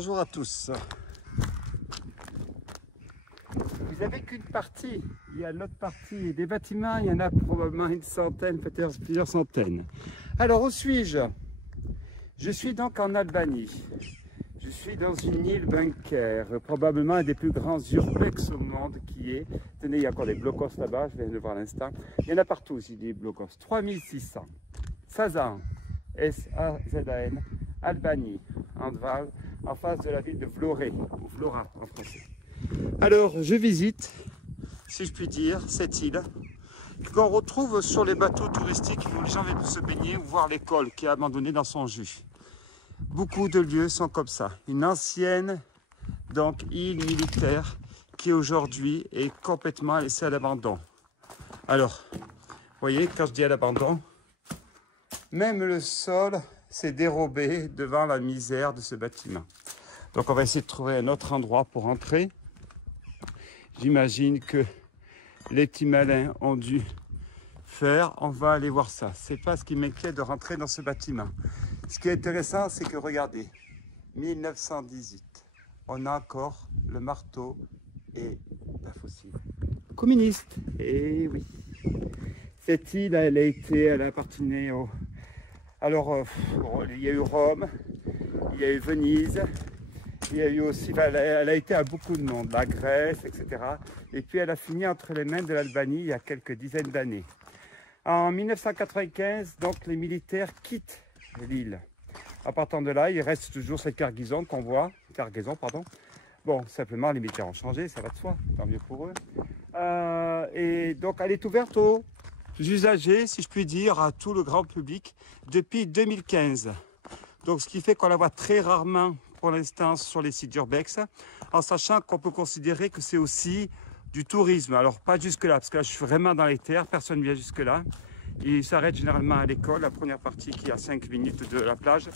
bonjour à tous. Vous n'avez qu'une partie, il y a l'autre partie des bâtiments, il y en a probablement une centaine, peut-être plusieurs centaines. Alors où suis-je? Je suis donc en Albanie. Je suis dans une île bunker, probablement un des plus grands urbex au monde qui est. Tenez, il y a encore des blocos là-bas, je viens de le voir à l'instant. Il y en a partout aussi des blocos, 3600. Sazan, S-A-Z-A-N, Albanie, en face de la ville de Vlorë, ou Vlora en français. Alors, je visite, si je puis dire, cette île qu'on retrouve sur les bateaux touristiques où les gens viennent se baigner ou voir l'école qui est abandonnée dans son jus. Beaucoup de lieux sont comme ça. Une ancienne donc, île militaire qui aujourd'hui est complètement laissée à l'abandon. Alors, vous voyez, quand je dis à l'abandon, même le sol s'est dérobé devant la misère de ce bâtiment. Donc on va essayer de trouver un autre endroit pour entrer. J'imagine que les petits malins ont dû faire. On va aller voir ça. C'est pas ce qui m'inquiète de rentrer dans ce bâtiment. Ce qui est intéressant, c'est que regardez, 1918, on a encore le marteau et la fossile. Communiste, et oui. Cette île, elle appartenait au... Alors, il y a eu Rome, il y a eu Venise, il y a eu aussi, elle a été à beaucoup de monde, la Grèce, etc. Et puis elle a fini entre les mains de l'Albanie il y a quelques dizaines d'années. En 1995, donc les militaires quittent l'île. À partir de là, il reste toujours cette cargaison qu'on voit, Bon, simplement, les militaires ont changé, ça va de soi, tant mieux pour eux. Et donc, elle est ouverte aux usagers, si je puis dire, à tout le grand public depuis 2015. Donc, ce qui fait qu'on la voit très rarement pour l'instant sur les sites d'urbex, en sachant qu'on peut considérer que c'est aussi du tourisme. Alors, pas jusque-là, parce que là, je suis vraiment dans les terres, personne ne vient jusque-là. Ils s'arrêtent généralement à l'école, la première partie qui est à 5 minutes de la plage.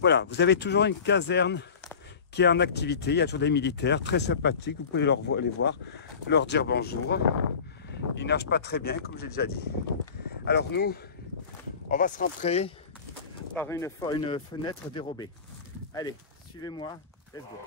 Voilà, vous avez toujours une caserne qui est en activité, il y a toujours des militaires très sympathiques, vous pouvez les voir, leur dire bonjour. Ils nagent pas très bien, comme j'ai déjà dit. Alors nous, on va se rentrer par une fenêtre dérobée. Allez, suivez-moi, let's go.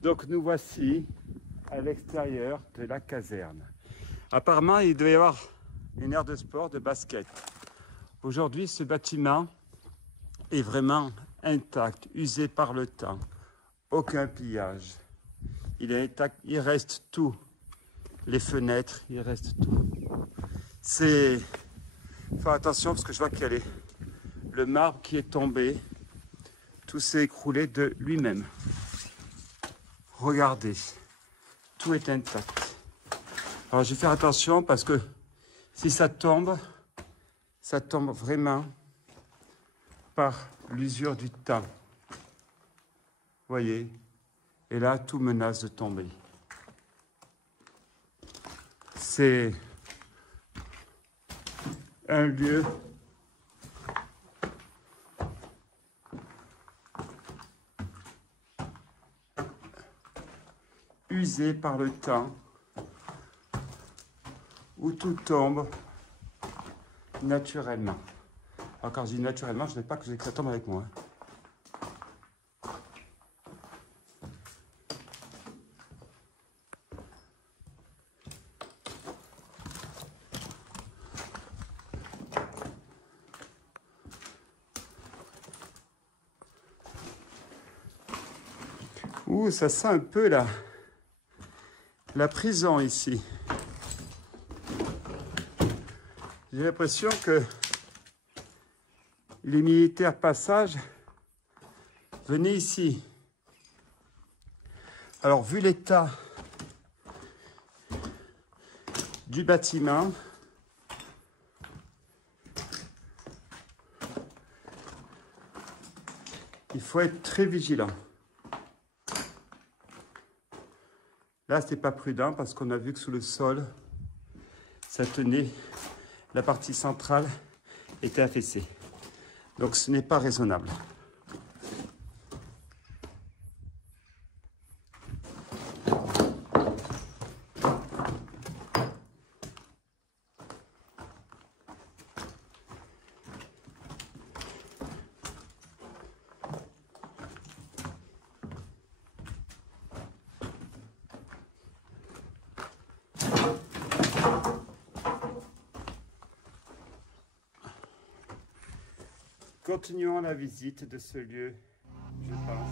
Donc nous voici à l'extérieur de la caserne. Apparemment, il doit y avoir une aire de sport, de basket. Aujourd'hui, ce bâtiment est vraiment intact, usé par le temps. Aucun pillage. Il est intact, il reste tout. Les fenêtres, il reste tout. C'est... Faire attention parce que je vois qu'il y a le marbre qui est tombé. Tout s'est écroulé de lui-même. Regardez, tout est intact. Alors je vais faire attention parce que si ça tombe vraiment par l'usure du temps. Voyez, et là tout menace de tomber. C'est un lieu usé par le temps. où tout tombe naturellement. Alors quand je dis naturellement, je ne dis pas que je veux que ça tombe avec moi. Ouh, ça sent un peu la prison ici. J'ai l'impression que les militaires passage venaient ici. Alors, vu l'état du bâtiment, il faut être très vigilant. Là, ce n'est pas prudent parce qu'on a vu que sous le sol, ça tenait, la partie centrale était affaissée. Donc, ce n'est pas raisonnable. Continuons la visite de ce lieu, je pense.